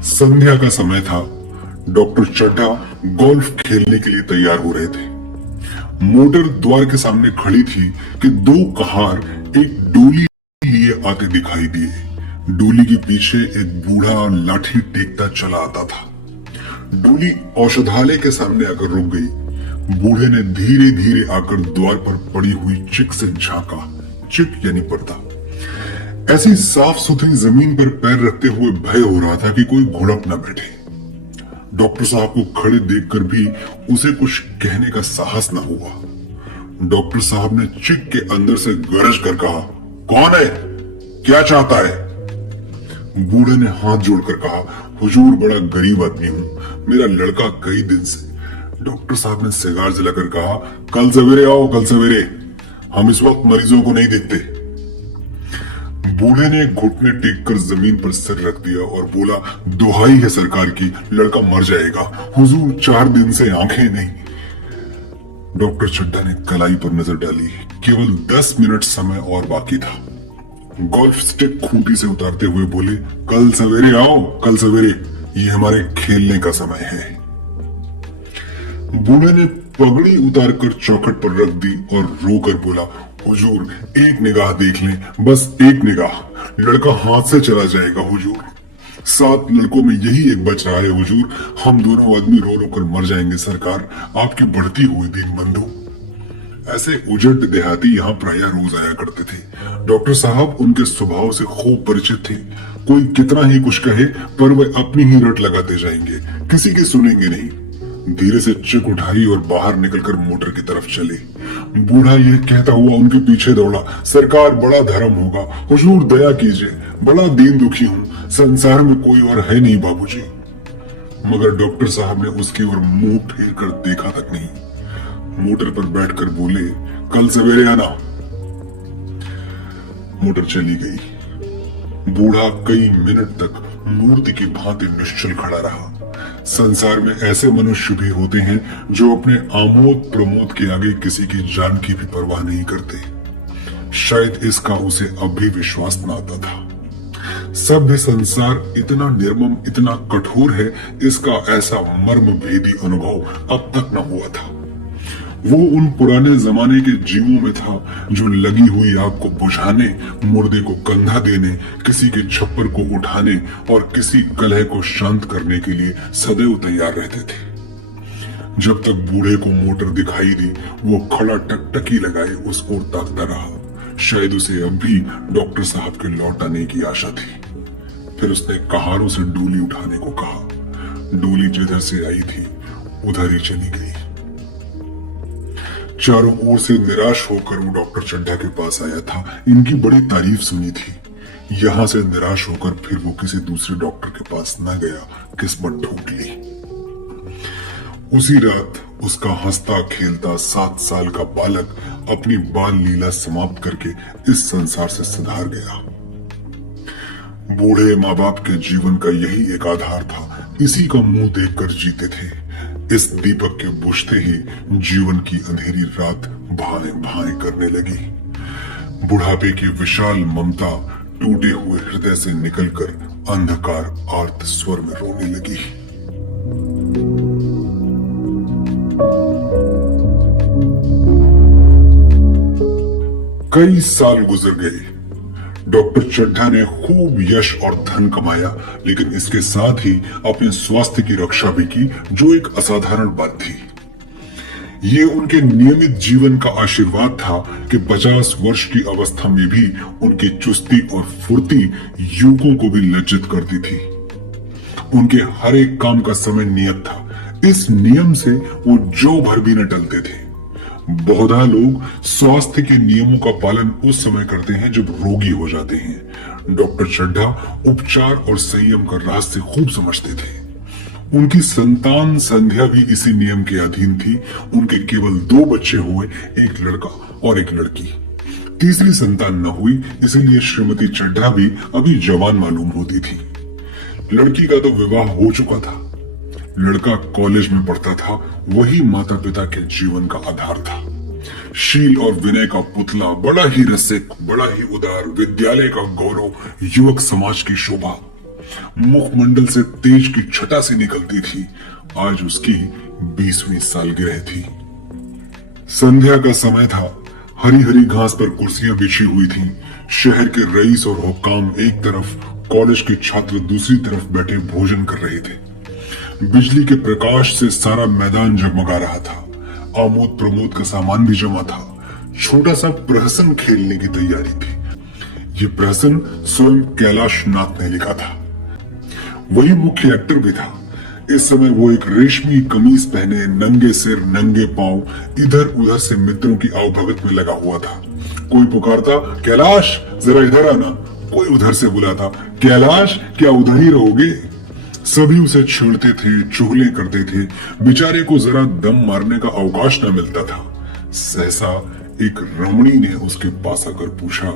संध्या का समय था। डॉक्टर चड्ढा गोल्फ खेलने के लिए तैयार हो रहे थे। मोटर द्वार के सामने खड़ी थी कि दो कहार एक डोली लिए आते दिखाई दिए। डोली के पीछे एक बूढ़ा लाठी टेकता चला आता था। डोली औषधालय के सामने आकर रुक गई। बूढ़े ने धीरे धीरे आकर द्वार पर पड़ी हुई चिक से झांका। चिक यानी पर्दा। ऐसी साफ सुथरी जमीन पर पैर रखते हुए भय हो रहा था कि कोई घुड़प न बैठे। डॉक्टर साहब को खड़े देखकर भी उसे कुछ कहने का साहस न हुआ। डॉक्टर साहब ने चिक के अंदर से गरज कर कहा, कौन है, क्या चाहता है? बूढ़े ने हाथ जोड़कर कहा, हुजूर बड़ा गरीब आदमी हूं, मेरा लड़का कई दिन से। डॉक्टर साहब ने सिगार जलाकर कहा, कल सवेरे आओ, कल सवेरे, हम इस वक्त मरीजों को नहीं देखते। बूढ़े ने घुटने टेक कर जमीन पर सिर रख दिया और बोला, दुहाई है सरकार की, लड़का मर जाएगा, हुजूर 4 दिन से आंखें नहीं। डॉक्टर चड्ढा ने कलाई पर नजर डाली। केवल 10 मिनट समय और बाकी था। गोल्फ स्टिक खूंटी से उतारते हुए बोले, कल सवेरे आओ, कल सवेरे, ये हमारे खेलने का समय है। बूढ़े ने पगड़ी उतारकर चौखट पर रख दी और रोकर बोला, हुजूर एक निगाह देख लें, बस एक निगाह, लड़का हाथ से चला जाएगा हुजूर। 7 लड़कों में यही एक बच रहा है हुजूर, हम दोनों आदमी रो रो कर मर जाएंगे सरकार, आपकी बढ़ती हुई दीनबंधु। ऐसे उजट देहाती यहाँ प्रायः रोज आया करते थे। डॉक्टर साहब उनके स्वभाव से खूब परिचित थे। कोई कितना ही कुछ कहे पर वे अपनी ही रट लगाते जाएंगे, किसी की सुनेंगे नहीं। धीरे से चिक उठाई और बाहर निकलकर मोटर की तरफ चले। बूढ़ा यह कहता हुआ उनके पीछे दौड़ा, सरकार बड़ा धर्म होगा, हुजूर दया कीजिए, बड़ा दीन दुखी हूँ, संसार में कोई और है नहीं बाबूजी। मगर डॉक्टर साहब ने उसकी ओर मुंह फेर कर देखा तक नहीं। मोटर पर बैठकर बोले, कल सवेरे आना। मोटर चली गई। बूढ़ा कई मिनट तक मूर्ति की भांति निश्चल खड़ा रहा। संसार में ऐसे मनुष्य भी होते हैं जो अपने आमोद प्रमोद के आगे किसी की जान की भी परवाह नहीं करते। शायद इसका उसे अब भी विश्वास न आता था। सभ्य संसार इतना निर्मम, इतना कठोर है, इसका ऐसा मर्म भेदी अनुभव अब तक न हुआ था। वो उन पुराने जमाने के जीवों में था जो लगी हुई आग को बुझाने, मुर्दे को कंधा देने, किसी के छप्पर को उठाने और किसी कलह को शांत करने के लिए सदैव तैयार रहते थे। जब तक बूढ़े को मोटर दिखाई दी, वो खड़ा टकटकी लगाए उस ओर ताकता रहा। शायद उसे अब भी डॉक्टर साहब के लौट आने की आशा थी। फिर उसने कहारों से डोली उठाने को कहा। डोली जिधर से आई थी उधर ही चली गई। चारों ओर से निराश होकर वो डॉक्टर चड्ढा के पास आया था। इनकी बड़ी तारीफ सुनी थी। यहां से निराश होकर फिर वो किसी दूसरे डॉक्टर के पास न गया, किस्मत ढूंढ ली। उसी रात उसका हंसता खेलता 7 साल का बालक अपनी बाल लीला समाप्त करके इस संसार से सिधार गया। बूढ़े माँ बाप के जीवन का यही एक आधार था, इसी का मुंह देखकर जीते थे। इस दीपक के बुझते ही जीवन की अंधेरी रात भाए भाए करने लगी। बुढ़ापे की विशाल ममता टूटे हुए हृदय से निकलकर अंधकार आर्त स्वर में रोने लगी। कई साल गुजर गए। डॉक्टर चड्ढा ने खूब यश और धन कमाया, लेकिन इसके साथ ही अपने स्वास्थ्य की रक्षा भी की, जो एक असाधारण बात थी। ये उनके नियमित जीवन का आशीर्वाद था कि 50 वर्ष की अवस्था में भी उनकी चुस्ती और फुर्ती युवकों को भी लज्जित करती थी। उनके हर एक काम का समय नियत था। इस नियम से वो जो भर भी न टलते थे। बहुधा लोग स्वास्थ्य के नियमों का पालन उस समय करते हैं जब रोगी हो जाते हैं। डॉक्टर चड्ढा उपचार और संयम का रहस्य खूब समझते थे। उनकी संतान संध्या भी इसी नियम के अधीन थी। उनके केवल 2 बच्चे हुए, एक लड़का और एक लड़की। तीसरी संतान न हुई, इसीलिए श्रीमती चड्ढा भी अभी जवान मालूम होती थी। लड़की का तो विवाह हो चुका था। लड़का कॉलेज में पढ़ता था। वही माता पिता के जीवन का आधार था। शील और विनय का पुतला, बड़ा ही रसिक, बड़ा ही उदार, विद्यालय का गौरव, युवक समाज की शोभा। मुखमंडल से तेज की छटा सी निकलती थी। आज उसकी 20वीं सालगिरह थी। संध्या का समय था। हरी हरी घास पर कुर्सियां बिछी हुई थीं। शहर के रईस और हुक्काम एक तरफ, कॉलेज के छात्र दूसरी तरफ बैठे भोजन कर रहे थे। बिजली के प्रकाश से सारा मैदान जगमगा रहा था। आमोद प्रमोद का सामान भी जमा था। छोटा सा प्रहसन खेलने की तैयारी थी। ये प्रहसन स्वयं कैलाश नाथ ने लिखा था। वही मुख्य एक्टर भी था। इस समय वो एक रेशमी कमीज पहने, नंगे सिर नंगे पांव इधर उधर से मित्रों की आवभगत में लगा हुआ था। कोई पुकारता, कैलाश जरा इधर आना। कोई उधर से बुलाता, कैलाश क्या उधर ही रहोगे। सभी उसे छेड़ते थे, चुगली करते थे। बेचारे को जरा दम मारने का अवकाश न मिलता था। सहसा एक रमणी ने उसके पास आकर पूछा,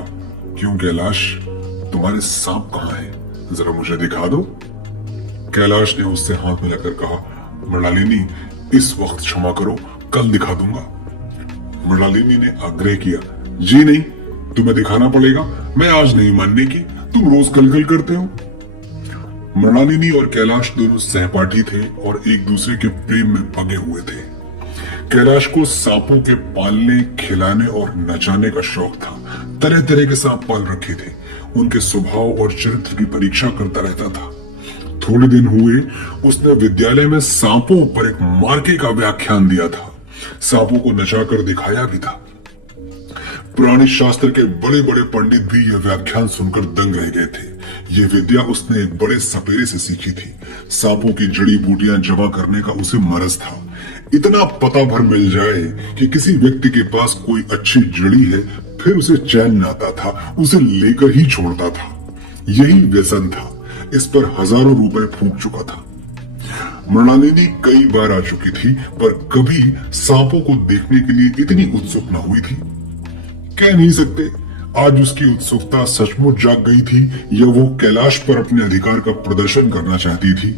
क्यों कैलाश, तुम्हारे सांप कहाँ है? जरा मुझे दिखा दो। कैलाश ने उससे हाथ मिलाकर कहा, मृणालिनी इस वक्त क्षमा करो, कल दिखा दूंगा। मृणालिनी ने आग्रह किया, जी नहीं, तुम्हें दिखाना पड़ेगा। मैं आज नहीं मानने की, तुम रोज कल करते हो। मृणालिनी और कैलाश दोनों सहपाठी थे और एक दूसरे के प्रेम में पगे हुए थे। कैलाश को सांपों के पालने, खिलाने और नचाने का शौक था। तरह तरह के सांप पाल रखे थे। उनके स्वभाव और चरित्र की परीक्षा करता रहता था। थोड़े दिन हुए उसने विद्यालय में सांपों पर एक मार्के का व्याख्यान दिया था। सांपों को नचाकर दिखाया भी था। पुराने शास्त्र के बड़े बड़े पंडित भी यह व्याख्यान सुनकर दंग रह गए थे। यह विद्या उसने एक बड़े सपेरे से सीखी थी। सांपों की जड़ी बूटियां जमा करने का उसे मरज था। इतना पता भर मिल जाए कि किसी व्यक्ति के पास कोई अच्छी जड़ी है, फिर उसे चैन न आता था, उसे लेकर ही छोड़ता था। यही व्यसन था। इस पर हजारों रुपए फूंक चुका था। मृणालिनी कई बार आ चुकी थी, पर कभी सांपों को देखने के लिए इतनी उत्सुक न हुई थी। कह नहीं सकते आज उसकी उत्सुकता सचमुच जाग गई थी या वो कैलाश पर अपने अधिकार का प्रदर्शन करना चाहती थी,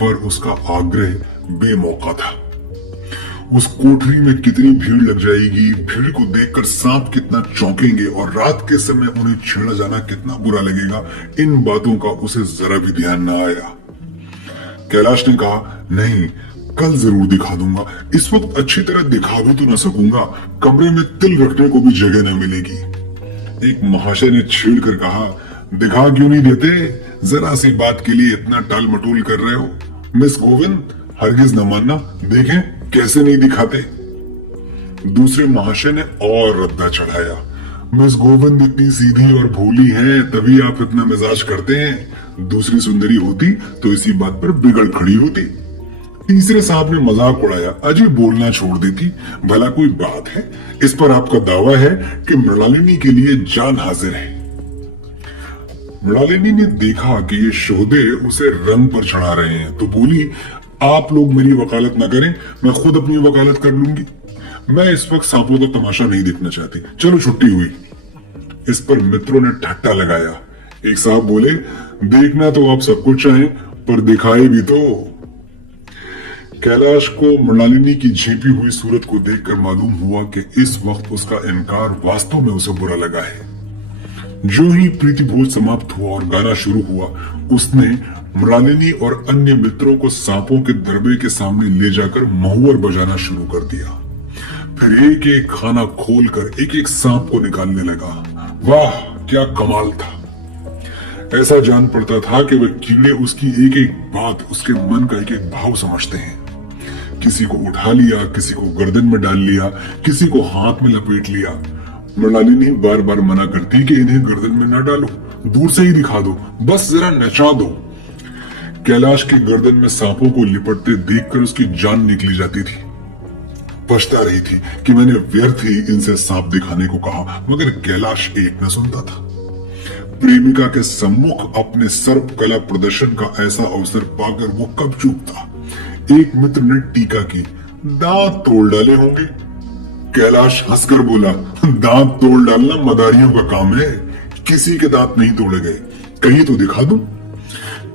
पर उसका आग्रह बेमौका था। उस कोठरी में कितनी भीड़ लग जाएगी, भीड़ को देखकर सांप कितना चौंकेंगे और रात के समय उन्हें छेड़ा जाना कितना बुरा लगेगा, इन बातों का उसे जरा भी ध्यान न आया। कैलाश ने कहा, नहीं, कल जरूर दिखा दूंगा। इस वक्त अच्छी तरह दिखा भी तो न सकूंगा, कमरे में तिल रखने को भी जगह न मिलेगी। एक महाशय ने छेड़ कर कहा, दिखा क्यों नहीं देते? जरा सी बात के लिए इतना टाल मटोल कर रहे हो। मिस गोविंद, हरगिज न मानना, देखें कैसे नहीं दिखाते। दूसरे महाशय ने और रद्दा चढ़ाया, मिस गोविंद इतनी सीधी और भोली हैं, तभी आप इतना मिजाज करते हैं। दूसरी सुंदरी होती तो इसी बात पर बिगड़ खड़ी होती। तीसरे साहब ने मजाक उड़ाया, अजी बोलना छोड़ देती, भला कोई बात है? इस पर आपका दावा है कि मृणालिनी के लिए जान हाजिर है। मृणालिनी ने देखा कि ये शोधे उसे रंग पर चढ़ा रहे हैं, तो बोली, आप लोग मेरी वकालत न करें, मैं खुद अपनी वकालत कर लूंगी। मैं इस वक्त सांपों का तमाशा नहीं देखना चाहती, चलो छुट्टी हुई। इस पर मित्रों ने ठट्टा लगाया। एक साहब बोले, देखना तो आप सब कुछ चाहें, पर दिखाए भी तो। कैलाश को मृणालिनी की झेपी हुई सूरत को देखकर मालूम हुआ कि इस वक्त उसका इनकार वास्तव में उसे बुरा लगा है। जो ही प्रीति भोज समाप्त हुआ और गाना शुरू हुआ, उसने मृणालिनी और अन्य मित्रों को सांपों के दरबे के सामने ले जाकर महुअर बजाना शुरू कर दिया। फिर एक एक खाना खोलकर एक एक सांप को निकालने लगा। वाह, क्या कमाल था! ऐसा जान पड़ता था कि वह कीड़े उसकी एक एक बात, उसके मन का एक एक भाव समझते हैं। किसी को उठा लिया, किसी को गर्दन में डाल लिया, किसी को हाथ में लपेट लिया। मृणालिनी बार बार मना करती कि इन्हें गर्दन में न डालो, दूर से ही दिखा दो, बस जरा नचा दो। कैलाश की गर्दन में सांपों को लिपटते देखकर उसकी जान निकली जाती थी। पछता रही थी कि मैंने व्यर्थ ही इनसे सांप दिखाने को कहा, मगर कैलाश एक न सुनता था। प्रेमिका के सम्मुख अपने सर्व कला प्रदर्शन का ऐसा अवसर पाकर वो कब चूक था। एक मित्र ने टीका की, दांत तोड़ डाले होंगे। कैलाश हंसकर बोला, दांत तोड़ डालना मदारियों का काम है, किसी के दांत नहीं तोड़े गए, कहीं तो दिखा दूं।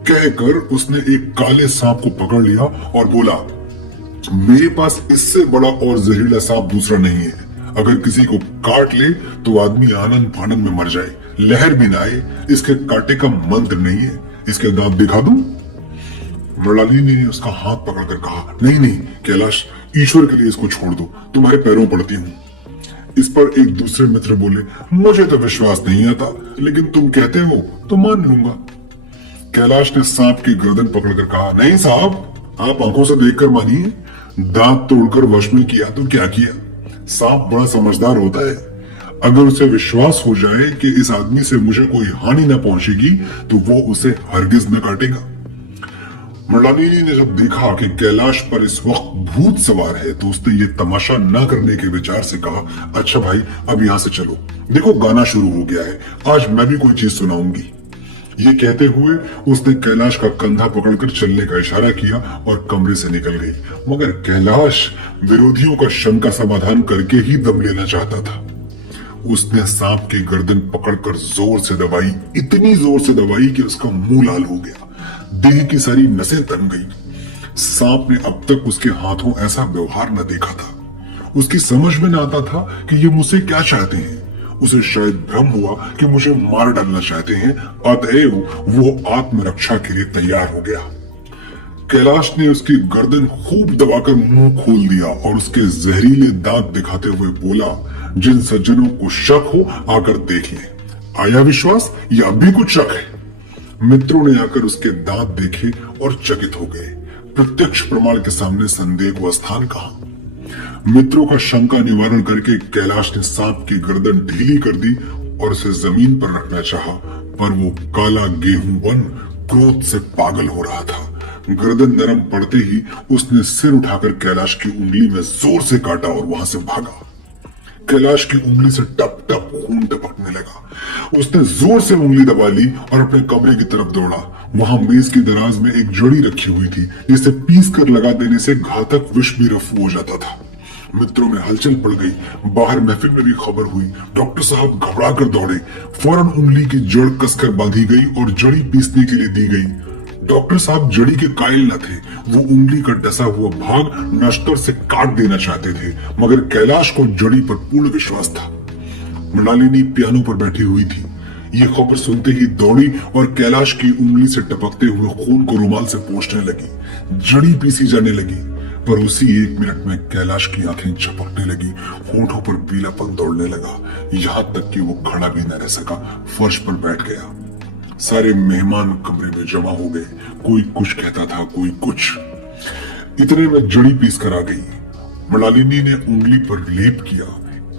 कहकर उसने एक काले सांप को पकड़ लिया और बोला, मेरे पास इससे बड़ा और जहरीला सांप दूसरा नहीं है। अगर किसी को काट ले तो आदमी आनंद फानंद में मर जाए, लहर भी ना आए। इसके कांटे का मंत्र नहीं है, इसके दांत दिखा दूं? मृणालिनी ने उसका हाथ पकड़कर कहा, नहीं नहीं कैलाश, ईश्वर के लिए इसको छोड़ दो, तुम्हारे पैरों पड़ती हूँ। इस पर एक दूसरे मित्र बोले, मुझे तो विश्वास नहीं आता, लेकिन तुम कहते हो तो मान लूंगा। कैलाश ने सांप की गर्दन पकड़कर कहा, नहीं साहब, आप आंखों से देखकर मानिए, दांत तोड़कर वश में किया तो क्या किया। सांप बड़ा समझदार होता है, अगर उसे विश्वास हो जाए कि इस आदमी से मुझे कोई हानि न पहुंचेगी तो वो उसे हरगिज न काटेगा। मृणालिनी ने जब देखा कि कैलाश पर इस वक्त भूत सवार है तो उसने ये तमाशा न करने के विचार से कहा, अच्छा भाई अब यहाँ से चलो, देखो गाना शुरू हो गया है, आज मैं भी कोई चीज सुनाऊंगी। ये कहते हुए उसने कैलाश का कंधा पकड़कर चलने का इशारा किया और कमरे से निकल गई। मगर कैलाश विरोधियों का शंका समाधान करके ही दम लेना चाहता था। उसने सांप की गर्दन पकड़कर जोर से दबाई, इतनी जोर से दबाई कि उसका मुंह लाल हो गया, देह की सारी नसें तन गई। सांप ने अब तक उसके हाथों ऐसा व्यवहार न देखा था। उसकी समझ में न आता था कि ये मुझसे क्या चाहते हैं। उसे शायद भ्रम हुआ कि मुझे मार डालना चाहते हैं, अतएव वो आत्मरक्षा के लिए तैयार हो गया। कैलाश ने उसकी गर्दन खूब दबाकर मुंह खोल दिया और उसके जहरीले दांत दिखाते हुए बोला, जिन सज्जनों को शक हो आकर देख ले। आया विश्वास या अब भी कुछ शक है? मित्रों ने आकर उसके दांत देखे और चकित हो गए। प्रत्यक्ष प्रमाण के सामने संदेह को स्थान कहा। मित्रों का शंका निवारण करके कैलाश ने सांप की गर्दन ढीली कर दी और उसे जमीन पर रखना चाहा, पर वो काला गेहूं बन क्रोध से पागल हो रहा था। गर्दन नरम पड़ते ही उसने सिर उठाकर कैलाश की उंगली में जोर से काटा और वहां से भागा। कैलाश की उंगली से टप टप खून टपकने लगा। उसने जोर से उंगली दबा ली और अपने कमरे की तरफ दौड़ा। वहां मेज की दराज में एक जड़ी रखी हुई थी, जिसे पीस कर लगा देने से घातक विष भी रफू हो जाता था। मित्रों में हलचल पड़ गई। बाहर महफिल में भी खबर हुई। डॉक्टर साहब घबरा कर दौड़े। फौरन उंगली की जड़ कसकर बांधी गई और जड़ी पीसने के लिए दी गई। डॉक्टर साहब जड़ी के कायल न थे। वो उंगली का डसा हुआ भाग नश्तर से काट देना चाहते थे, मगर कैलाश को जड़ी पर पूर्ण विश्वास था। मृणालिनी पियानो पर बैठी हुई थी। ये खबर सुनते ही दौड़ी और कैलाश की उंगली से टपकते हुए खून को रुमाल से पोंछने लगी। जड़ी पीसी जाने लगी, पर उसी 1 मिनट में कैलाश की आंखें झपकने लगी, होंठों पर पीलापन दौड़ने लगा, यहां तक कि वो खड़ा भी न रह सका, फर्श पर बैठ गया। सारे मेहमान कमरे में जमा हो गए। कोई कुछ कहता था, कोई कुछ। इतने में जड़ी पीस कर आ गई। मृणालिनी ने उंगली पर लेप किया।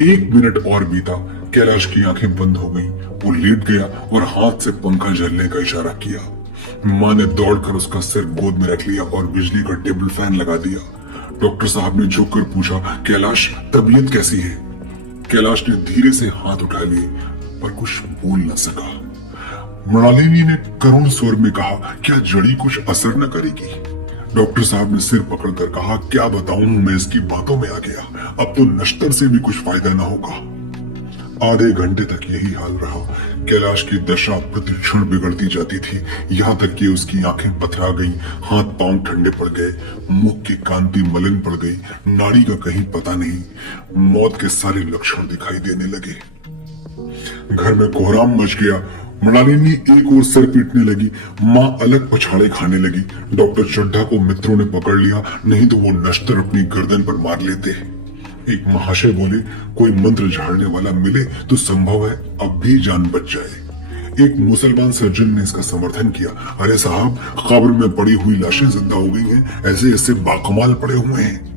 1 मिनट और बीता। कैलाश की आंखें बंद हो गईं। वो लेट गया और हाथ से पंखा झलने का इशारा किया। माँ ने दौड़कर उसका सिर गोद में रख लिया और बिजली का टेबल फैन लगा दिया। डॉक्टर साहब ने झुककर पूछा, कैलाश तबीयत कैसी है? कैलाश ने धीरे से हाथ उठा लिए, पर कुछ बोल न सका। मृणालिनी ने करुण स्वर में कहा, क्या जड़ी कुछ असर न करेगी? डॉक्टर साहब ने सिर पकड़कर कहा, क्या बताऊं, मैं इसकी बातों में आ गया। अब तो नश्तर से भी कुछ फायदा न होगा। आधे घंटे तक यही हाल रहा। कैलाश की दशा प्रतिक्षण बिगड़ती जाती थी, यहाँ तक कि उसकी आंखें पथरा गईं, हाथ पांव ठंडे पड़ गए, मुख की कांति मलिन पड़ गई, नाड़ी का कहीं पता नहीं। मौत के सारे लक्षण दिखाई देने लगे। घर में कोहराम मच गया। मृणालिनी एक ओर सिर पीटने लगी। माँ अलग पछाड़े खाने लगी। डॉक्टर चड्ढा को मित्रों ने पकड़ लिया, नहीं तो वो नश्तर अपनी गर्दन पर मार लेते। एक महाशय बोले, कोई मंत्र झाड़ने वाला मिले तो संभव है अब भी जान बच जाए। एक मुसलमान सर्जन ने इसका समर्थन किया, अरे साहब, कब्र में पड़ी हुई लाशें जिंदा हो गई हैं, ऐसे ऐसे बाकमाल पड़े हुए हैं।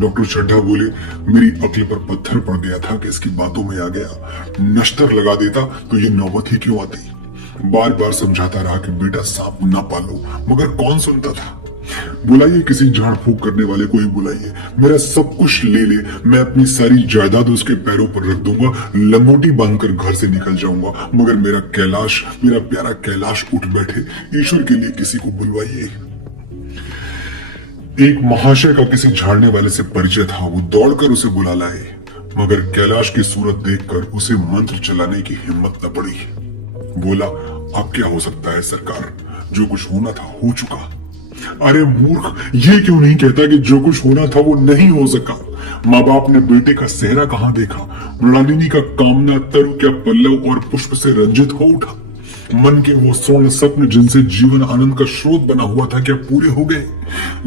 डॉक्टर चड्ढा बोले, मेरी अक्ल पर पत्थर पड़ गया था कि इसकी बातों में आ गया। नश्तर लगा देता तो ये नौबत ही क्यों आती। बार बार समझाता रहा कि बेटा सांप ना पालो, मगर कौन सुनता था। बुलाइए किसी झाड़ फूक करने वाले को ही बुलाइए, मेरा सब कुछ ले ले, मैं अपनी सारी जायदाद उसके पैरों पर रख दूंगा, लंगोटी बांधकर घर से निकल जाऊंगा, मगर मेरा कैलाश, मेरा प्यारा कैलाश उठ बैठे। ईश्वर के लिए किसी को बुलवाइए। एक महाशय का किसी झाड़ने वाले से परिचय था। वो दौड़कर उसे बुला लाए, मगर कैलाश की सूरत देखकर उसे मंत्र चलाने की हिम्मत न पड़ी। बोला, अब क्या हो सकता है सरकार, जो कुछ होना था हो चुका। अरे मूर्ख, ये क्यों नहीं कहता कि जो कुछ होना था वो नहीं हो सका। माँ बाप ने बेटे का सेहरा कहाँ देखा। मृणालिनी का कामना तरु क्या पल्लव और पुष्प से रंजित हो उठा। मन के वो स्वर्ण स्वप्न जिनसे जीवन आनंद का स्रोत बना हुआ था क्या पूरे हो गए?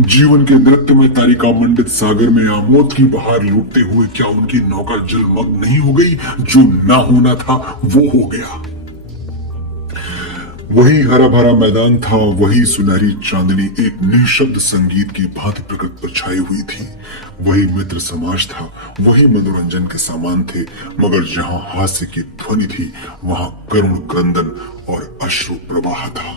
जीवन के नृत्य में तारिका मंडित सागर में आमोद की बहार लूटते हुए क्या उनकी नौका जलमग्न नहीं हो गई? जो ना होना था वो हो गया। वही हरा भरा मैदान था, वही सुनहरी चांदनी एक निःशब्द संगीत की भांति प्रकृति पर छाई हुई थी। वही मित्र समाज था, वही मनोरंजन के सामान थे, मगर जहां हास्य की ध्वनि थी वहां करुण क्रंदन और अश्रु प्रवाह था।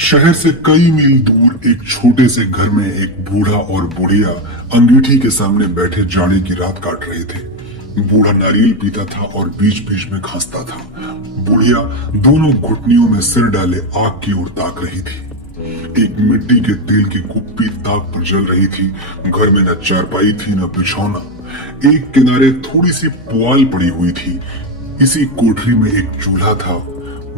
शहर से कई मील दूर एक छोटे से घर में एक बूढ़ा और बुढ़िया अंगीठी के सामने बैठे जाड़े की रात काट रहे थे। बूढ़ा नारियल पीता था और बीच बीच में खांसता था। बुढ़िया दोनों घुटनियों में सिर डाले आग की ओर ताक रही थी। एक मिट्टी के तेल की कुप्पी ताक पर जल रही थी। घर में न चारपाई थी न बिछौना। एक किनारे थोड़ी सी पुआल पड़ी हुई थी। इसी कोठरी में एक चूल्हा था।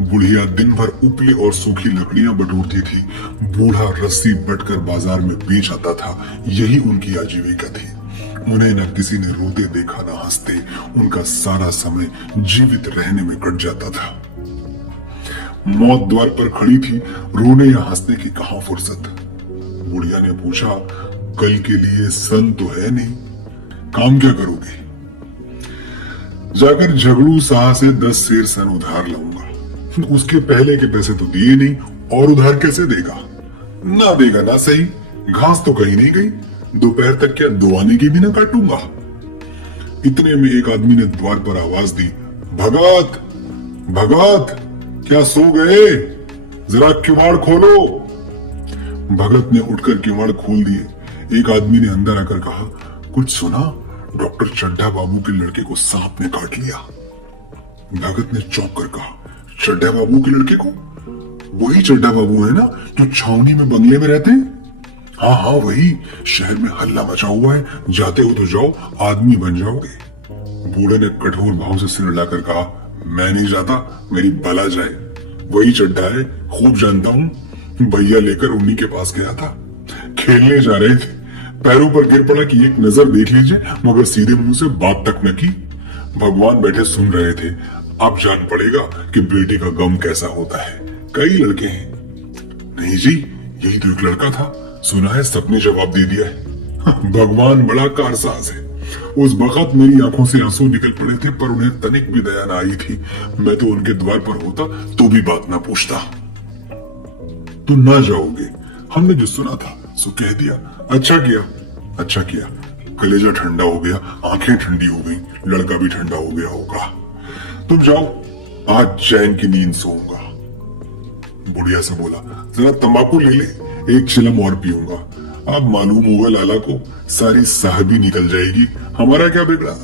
बुढ़िया दिन भर उपले और सूखी लकड़ियां बटोरती थी। बूढ़ा रस्सी बटकर बाजार में बेच आता था। यही उनकी आजीविका थी। उन्हें न किसी ने रोते देखा न हंसते। उनका सारा समय जीवित रहने में कट जाता था। मौत द्वार पर खड़ी थी, रोने या हंसने की कहां फुर्सत। बुढ़िया ने पूछा, कल के लिए सन तो है नहीं, काम क्या करोगे? जाकर झगड़ू साह से 10 सेर सन उधार लाऊंगा। उसके पहले के पैसे तो दिए नहीं, और उधार कैसे देगा? ना देगा ना सही, घास तो कहीं नहीं गई। दोपहर तक क्या 2 आने की भी ना काटूंगा। इतने में एक आदमी ने द्वार पर आवाज दी, भगत भगत, क्या सो गए? जरा किवाड़ खोलो। भगत ने उठकर किवाड़ खोल दिए। एक आदमी ने अंदर आकर कहा, कुछ सुना? डॉक्टर चड्ढा बाबू के लड़के को सांप ने काट लिया। भगत ने चौंक कर कहा, चड्ढा बाबू के लड़के को? वही चड्ढा बाबू है ना जो छावनी में बंगले में रहते हैं? हाँ हाँ वही। शहर में हल्ला मचा हुआ है, जाते हो तो जाओ, आदमी बन जाओगे। बूढ़े ने कठोर भाव से सिर हिलाकर कहा, मैं नहीं जाता, मेरी बला जाए। वही चड्ढा है, खूब जानता हूँ। भैया लेकर उन्हीं के पास गया था। खेलने जा रहे थे, पैरों पर गिर पड़ा कि एक नजर देख लीजिए, मगर सीधे मुंह से बात तक न की। भगवान बैठे सुन रहे थे। अब जान पड़ेगा कि बेटे का गम कैसा होता है। कई लड़के हैं। नहीं जी, यही तो एक लड़का था। सुना है सबने जवाब दे दिया है। भगवान बड़ा कारसाज है। उस वक्त मेरी आंखों से आंसू निकल पड़े थे, पर उन्हें तनिक भी दया न आई थी। मैं तो उनके द्वार पर होता तो भी बात ना पूछता। तो ना जाओगे? हमने जो सुना था सो कह दिया। अच्छा किया, अच्छा किया। कलेजा ठंडा हो गया, आंखें ठंडी हो गई, लड़का भी ठंडा हो गया होगा। तुम जाओ, आज चैन की नींद सोऊंगा। बुढ़िया से बोला, जरा तंबाकू ले ले, एक चिलम और पीऊंगा। अब मालूम होगा लाला को, सारी साहबी निकल जाएगी। हमारा क्या बिगड़ा?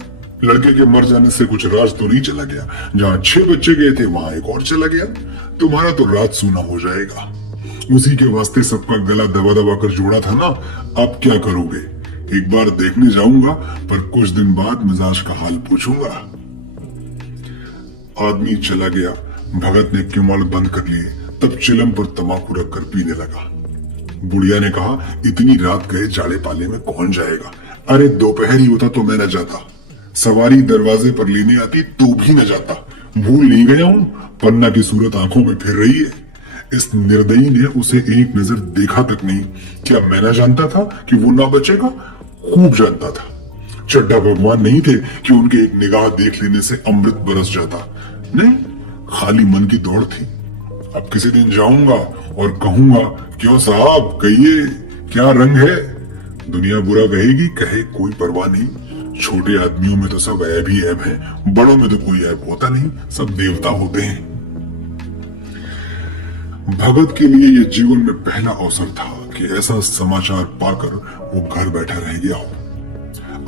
लड़के के मर जाने से कुछ राज तो नहीं चला गया। जहाँ 6 बच्चे गए थे वहां एक और चला गया। तुम्हारा तो राज सूना हो जाएगा। उसी के वास्ते सबका गला दबा दबा कर जोड़ा था ना। अब क्या करोगे? एक बार देखने जाऊंगा, पर कुछ दिन बाद मिजाज का हाल पूछूंगा। आदमी चला गया। भगत ने किवाड़ बंद कर लिए। तब चिलम पर तंबाकू रखकर पीने लगा। बुढ़िया ने कहा, इतनी रात गए जाड़े पाले में कौन जाएगा? अरे दोपहर ही होता तो मैं न जाता। सवारी दरवाजे पर लेने आती तो भी न जाता। भूल नहीं गया हूं, पन्ना की सूरत आंखों में फिर रही है। इस निर्दयी ने उसे एक नजर देखा तक नहीं। क्या मैं न जानता था कि वो ना बचेगा? खूब जानता था। चड्ढा भगवान नहीं थे कि उनके एक निगाह देख लेने से अमृत बरस जाता। नहीं, खाली मन की दौड़ थी। अब किसी दिन जाऊंगा और कहूंगा, क्यों साहब कहिए, क्या रंग है? दुनिया बुरा कहेगी, कहे कोई परवाह नहीं। छोटे आदमियों में तो सब ऐब ही ऐब है, बड़ों में तो कोई ऐब होता नहीं, सब देवता होते हैं। भगत के लिए यह जीवन में पहला अवसर था कि ऐसा समाचार पाकर वो घर बैठा रह गया हो।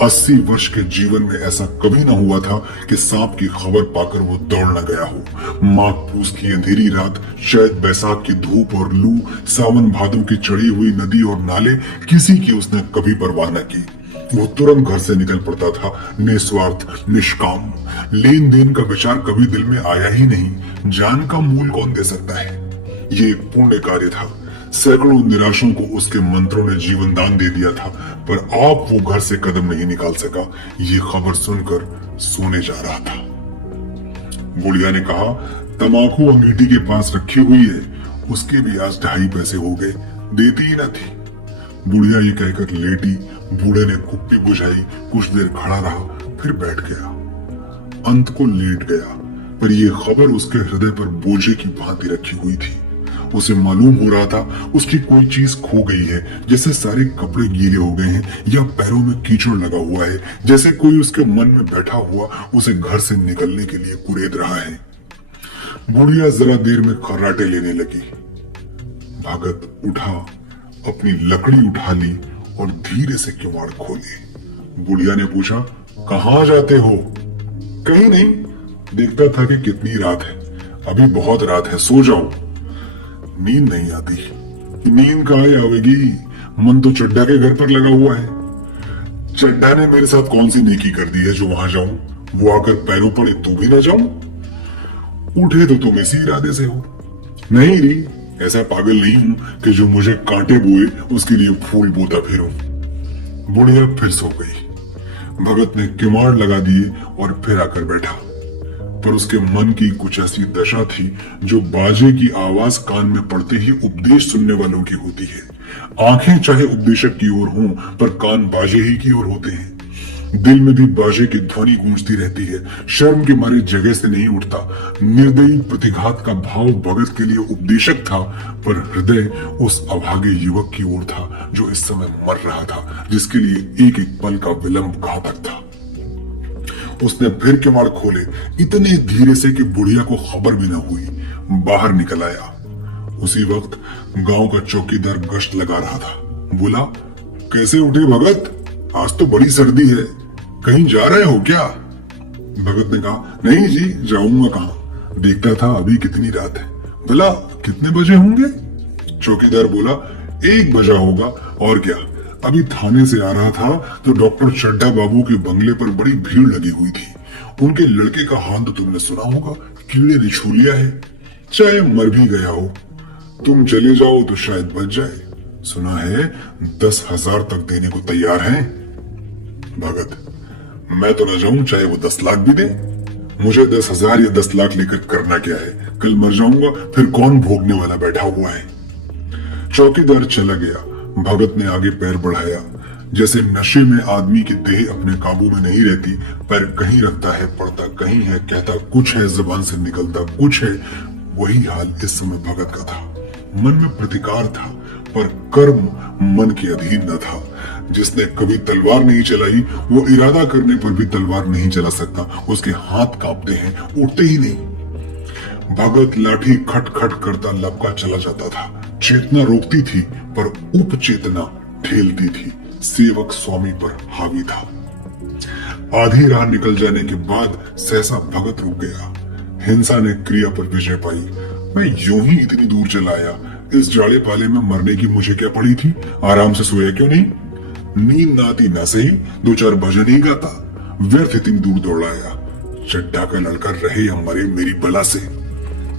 80 वर्ष के जीवन में ऐसा कभी ना हुआ था कि सांप की खबर पाकर वो दौड़ न गया हो। माघ पूस की अंधेरी रात, चैत बैसाख की धूप और लू, सावन भादों की चढ़ी हुई नदी और नाले, किसी की उसने कभी परवाह न की। वो तुरंत घर से निकल पड़ता था, निस्वार्थ, निष्काम। लेन देन का विचार कभी दिल में आया ही नहीं। जान का मूल कौन दे सकता है? ये एक पुण्य कार्य था। सैकड़ों निराशों को उसके मंत्रों ने जीवन दान दे दिया था, पर आप वो घर से कदम नहीं निकाल सका। ये खबर सुनकर सोने जा रहा था। बुढ़िया ने कहा, तमाकू अंगीठी के पास रखी हुई है, उसके भी आज 2.5 पैसे हो गए, देती ही ना थी। बुढ़िया ये कहकर लेटी। बूढ़े ने कुप्पी बुझाई, कुछ देर खड़ा रहा, फिर बैठ गया। अंत को लेट गया, पर यह खबर उसके हृदय पर बोझे की भांति रखी हुई थी। उसे मालूम हो रहा था उसकी कोई चीज खो गई है, जैसे सारे कपड़े गीले हो गए हैं या पैरों में कीचड़ लगा हुआ है, जैसे कोई उसके मन में बैठा हुआ उसे घर से निकलने के लिए कुरेद रहा है। बुढ़िया जरा देर में खर्राटे लेने लगी। भगत उठा, अपनी लकड़ी उठा ली और धीरे से किवाड़ खोले। बुढ़िया ने पूछा, कहाँ जाते हो? कहीं नहीं, देखता था कि कितनी रात है, अभी बहुत रात है, सो जाओ। नींद नहीं आती। नींद कहाँ आवेगी, मन तो चड्ढा के घर पर लगा हुआ है। चड्ढा ने मेरे साथ कौन सी नेकी कर दी है जो वहां जाऊं? वो आकर पैरों पड़े तो भी ना जाऊं? उठे तो तुम इसी इरादे से हो। नहीं री, ऐसा पागल नहीं हूं कि जो मुझे कांटे बोए उसके लिए फूल बोता फिरूं। बुढ़िया फिर सो गई। भगत ने किवाड़ लगा दिए और फिर आकर बैठा, पर उसके मन की कुछ ऐसी दशा थी जो बाजे की आवाज कान में पड़ते ही उपदेश सुनने वालों की होती है। आंखें चाहे उपदेशक की ओर हों, पर कान बाजे ही की ओर होते हैं। दिल में भी बाजे की ध्वनि गूंजती रहती है। शर्म के मारे जगह से नहीं उठता। निर्दयी प्रतिघात का भाव भगत के लिए उपदेशक था, पर हृदय उस अभागे युवक की ओर था जो इस समय मर रहा था, जिसके लिए एक एक पल का विलंब घातक था। उसने फिर किवाड़ खोले, इतने धीरे से कि बुढ़िया को खबर भी न हुई। बाहर निकल आया। उसी वक्त गांव का चौकीदार गश्त लगा रहा था। बोला, कैसे उठे भगत? आज तो बड़ी सर्दी है, कहीं जा रहे हो क्या? भगत ने कहा, नहीं जी, जाऊंगा कहाँ, देखता था अभी कितनी रात है। भला कितने बजे होंगे? चौकीदार बोला, 1 बजा होगा, और क्या। अभी थाने से आ रहा था तो डॉक्टर चड्ढा बाबू के बंगले पर बड़ी भीड़ लगी हुई थी। उनके लड़के का हाल तो तुमने सुना होगा, कीड़े ने छू लिया है, चाहे मर भी गया हो। तुम चले जाओ तो शायद बच जाए। सुना है 10,000 तक देने को तैयार हैं। भगत, मैं तो न जाऊं चाहे वो 10 लाख भी दे। मुझे 10,000 या 10 लाख लेकर करना क्या है? कल मर जाऊंगा, फिर कौन भोगने वाला बैठा हुआ है? चौकीदार चला गया। भगत ने आगे पैर बढ़ाया। जैसे नशे में आदमी की देह अपने काबू में नहीं रहती, पैर कहीं रखता है, पड़ता कहीं है, कहता कुछ है, जुबान से निकलता कुछ है, वही हाल इस समय भगत का था। मन में प्रतिकार था, पर कर्म मन के अधीन न था। जिसने कभी तलवार नहीं चलाई, वो इरादा करने पर भी तलवार नहीं चला सकता। उसके हाथ कांपते हैं, उठते ही नहीं। भगत लाठी खट खट करता लपका चला जाता था। चेतना रोकती थी, पर उपचेतना ठेलती थी। सेवक स्वामी पर हावी था। आधी राह निकल जाने के बाद सहसा भगत रुक गया। हिंसा ने क्रिया पर विजय पाई। मैं यूं ही इतनी दूर चला आया, इस जाड़े पाले में मरने की मुझे क्या पड़ी थी? आराम से सोया क्यों नहीं? नींद ना आती ना सही, 2-4 भजन ही गाता। व्यर्थ इतनी दूर दौड़ाया। चड्ढा का लड़का रहे या मरे मेरी बला से।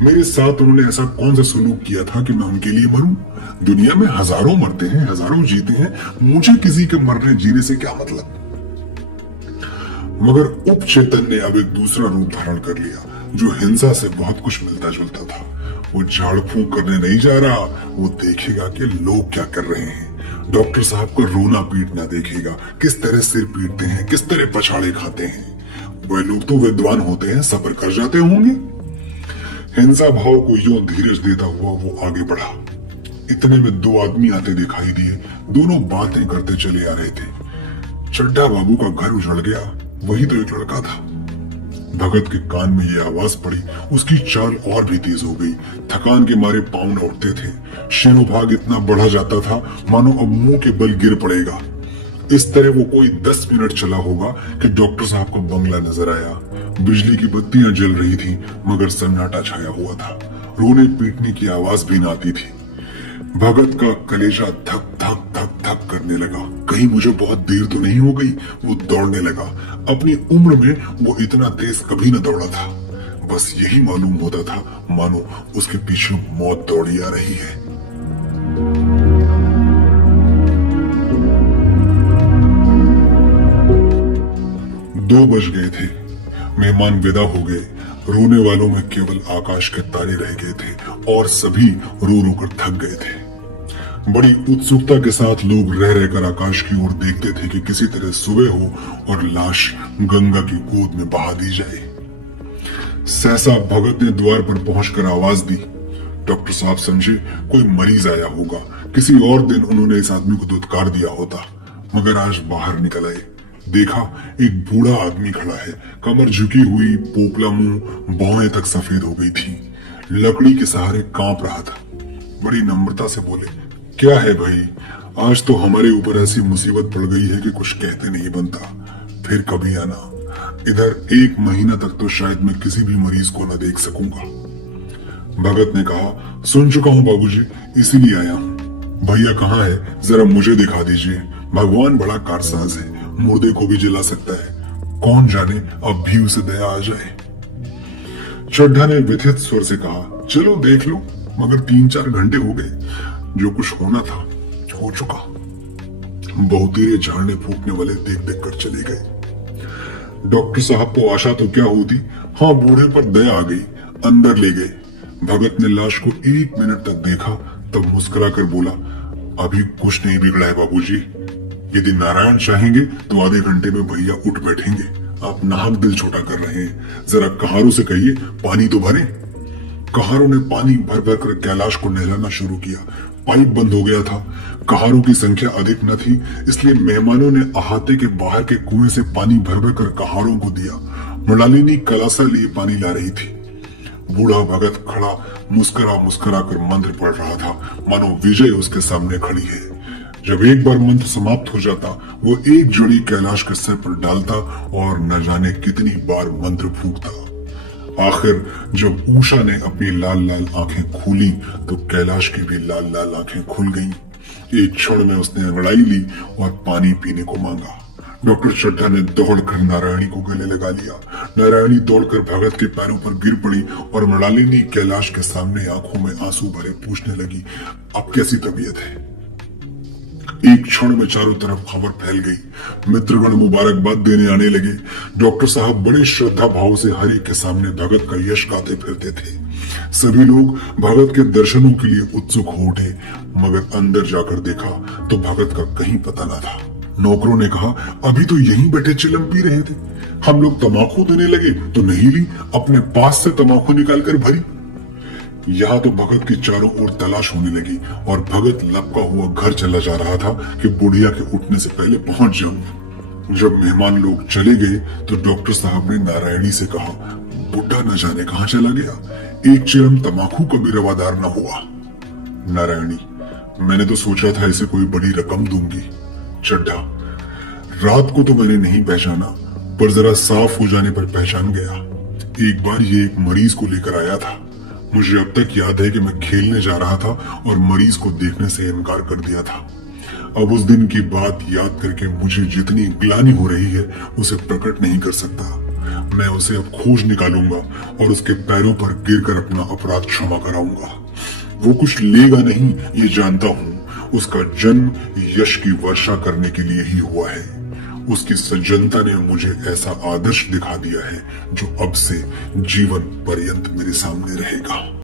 मेरे साथ उन्होंने ऐसा कौन सा सलूक किया था कि मैं उनके लिए मरूं? दुनिया में हजारों मरते हैं, हजारों जीते हैं, मुझे किसी के मरने जीने से क्या मतलब? मगर उपचेतन ने अब एक दूसरा रूप धारण कर लिया, जो हिंसा से बहुत कुछ मिलता जुलता था। वो झाड़ फूंक करने नहीं जा रहा, वो देखेगा कि लोग क्या कर रहे हैं। डॉक्टर साहब को रोना पीटना देखेगा, किस तरह सिर पीटते हैं, किस तरह पछाड़े खाते हैं। वह लोग तो विद्वान होते हैं, सब्र कर जाते होंगे। हिंसा भाव को यूं धीरज देता हुआ वो आगे बढ़ा। इतने में 2 आदमी आते दिखाई दिए। दोनों बातें करते चले आ रहे थे। चड्ढा बाबू का घर उजड़ गया, वही तो एक लड़का था। भगत के कान में ये आवाज पड़ी, उसकी चाल और भी तेज हो गई। थकान के मारे पांव न उठते थे। शिरोभाग इतना बढ़ा जाता था मानो अब मुंह के बल गिर पड़ेगा। इस तरह वो कोई 10 मिनट चला होगा कि डॉक्टर साहब को बंगला नजर आया। बिजली की बत्तियां जल रही थी, मगर सन्नाटा छाया हुआ था। रोने पीटने की आवाज भी न आती थी। भगत का कलेजा धक धक धक धक करने लगा। कहीं मुझे बहुत देर तो नहीं हो गई? वो दौड़ने लगा। अपनी उम्र में वो इतना तेज कभी न दौड़ा था। बस यही मालूम होता था मानो उसके पीछे मौत दौड़ी आ रही है। दो बज गए थे। मेहमान विदा हो गए। रोने वालों में केवल आकाश के तारे रह गए थे और सभी रो रो कर थक गए थे। बड़ी उत्सुकता के साथ लोग रह रहकर आकाश की ओर देखते थे कि किसी तरह सुबह हो और लाश गंगा की गोद में बहा दी जाए। सहसा भगत ने द्वार पर पहुंचकर आवाज दी। डॉक्टर साहब समझे कोई मरीज आया होगा। किसी और दिन उन्होंने इस आदमी को दुत्कार दिया होता, मगर आज बाहर निकल आए। देखा एक बूढ़ा आदमी खड़ा है, कमर झुकी हुई, पोपला मुंह, भौहें तक सफेद हो गई थी, लकड़ी के सहारे कांप रहा था। बड़ी नम्रता से बोले, क्या है भाई, आज तो हमारे ऊपर ऐसी मुसीबत पड़ गई है कि कुछ कहते नहीं बनता। फिर कभी आना। इधर 1 महीना तक तो शायद मैं किसी भी मरीज को न देख सकूंगा। भगत ने कहा, सुन चुका हूँ बाबूजी, इसीलिए आया हूँ। भैया कहाँ है, जरा मुझे दिखा दीजिए। भगवान बड़ा कारसाज है, मुर्दे को भी जला सकता है। कौन जाने अब भी उसे दया आ जाए। चड्ढा ने व्यथित स्वर से कहा, चलो देख लो, मगर 3-4 घंटे हो गए। जो कुछ होना था हो चुका। बहुतीरे झाड़ने फूकने वाले देख देख कर चले गए। डॉक्टर साहब को आशा तो क्या होती, हाँ बूढ़े पर दया आ गई। अंदर ले गए। भगत ने लाश को 1 मिनट तक देखा, तब मुस्कुरा कर बोला, अभी कुछ नहीं बिगड़ा है बाबूजी। यदि नारायण चाहेंगे तो आधे घंटे में भैया उठ बैठेंगे। आप नाहक दिल छोटा कर रहे हैं। जरा कहारों से कहिए पानी तो भरे। कहारों ने पानी भर भर कर कैलाश को नहलाना शुरू किया। पाइप बंद हो गया था। कहारों की संख्या अधिक न थी, इसलिए मेहमानों ने अहाते के बाहर के कुएं से पानी भर भर कर कहारों को दिया। मृणालिनी कलासा लिए पानी ला रही थी। बूढ़ा भगत खड़ा मुस्कुरा मुस्कुरा कर मंत्र पढ़ रहा था, मानो विजय उसके सामने खड़ी है। जब एक बार मंत्र समाप्त हो जाता, वो एक जोड़ी कैलाश के सिर पर डालता और न जाने कितनी बार मंत्र फूंकता। आखिर जब उषा ने अपनी लाल लाल आंखें खोली तो कैलाश की भी लाल लाल आंखें खुल गईं। एक क्षण में उसने अंगड़ाई ली और पानी पीने को मांगा। डॉक्टर चड्ढा ने दौड़कर नारायणी को गले लगा लिया। नारायणी दौड़कर भगत के पैरों पर गिर पड़ी और मृणालिनी कैलाश के सामने आंखों में आंसू भरे पूछने लगी, अब कैसी तबीयत है? एक क्षण में चारों तरफ खबर फैल गई। मित्रगण मुबारकबाद देने आने लगे। डॉक्टर साहब बड़े श्रद्धा भाव से हर एक के सामने भगत का यश गाते फिरते थे। सभी लोग भगत के दर्शनों के लिए उत्सुक हो उठे, मगर अंदर जाकर देखा तो भगत का कहीं पता न था। नौकरों ने कहा, अभी तो यहीं बैठे चिलम पी रहे थे। हम लोग तमाकू देने लगे तो नहीं ली, अपने पास से तमाकू निकाल कर भरी। यहाँ तो भगत की चारों ओर तलाश होने लगी और भगत लपका हुआ घर चला जा रहा था कि बुढ़िया के उठने से पहले पहुंच जाऊं। जब मेहमान लोग चले गए तो डॉक्टर साहब ने नारायणी से कहा, बुढ़ा न जाने कहां चला गया, एक चिरम तमाकू का भी रवादार न हुआ। नारायणी, मैंने तो सोचा था इसे कोई बड़ी रकम दूंगी। चड्ढा, रात को तो मैंने नहीं पहचाना, पर जरा साफ हो जाने पर पहचान गया। एक बार ये एक मरीज को लेकर आया था। मुझे अब तक याद है कि मैं खेलने जा रहा था और मरीज को देखने से इनकार कर दिया था। अब उस दिन की बात याद करके मुझे जितनी ग्लानि हो रही है उसे प्रकट नहीं कर सकता। मैं उसे अब खोज निकालूंगा और उसके पैरों पर गिरकर अपना अपराध क्षमा कराऊंगा। वो कुछ लेगा नहीं, ये जानता हूँ। उसका जन्म यश की वर्षा करने के लिए ही हुआ है। उसकी सज्जनता ने मुझे ऐसा आदर्श दिखा दिया है जो अब से जीवन पर्यंत मेरे सामने रहेगा।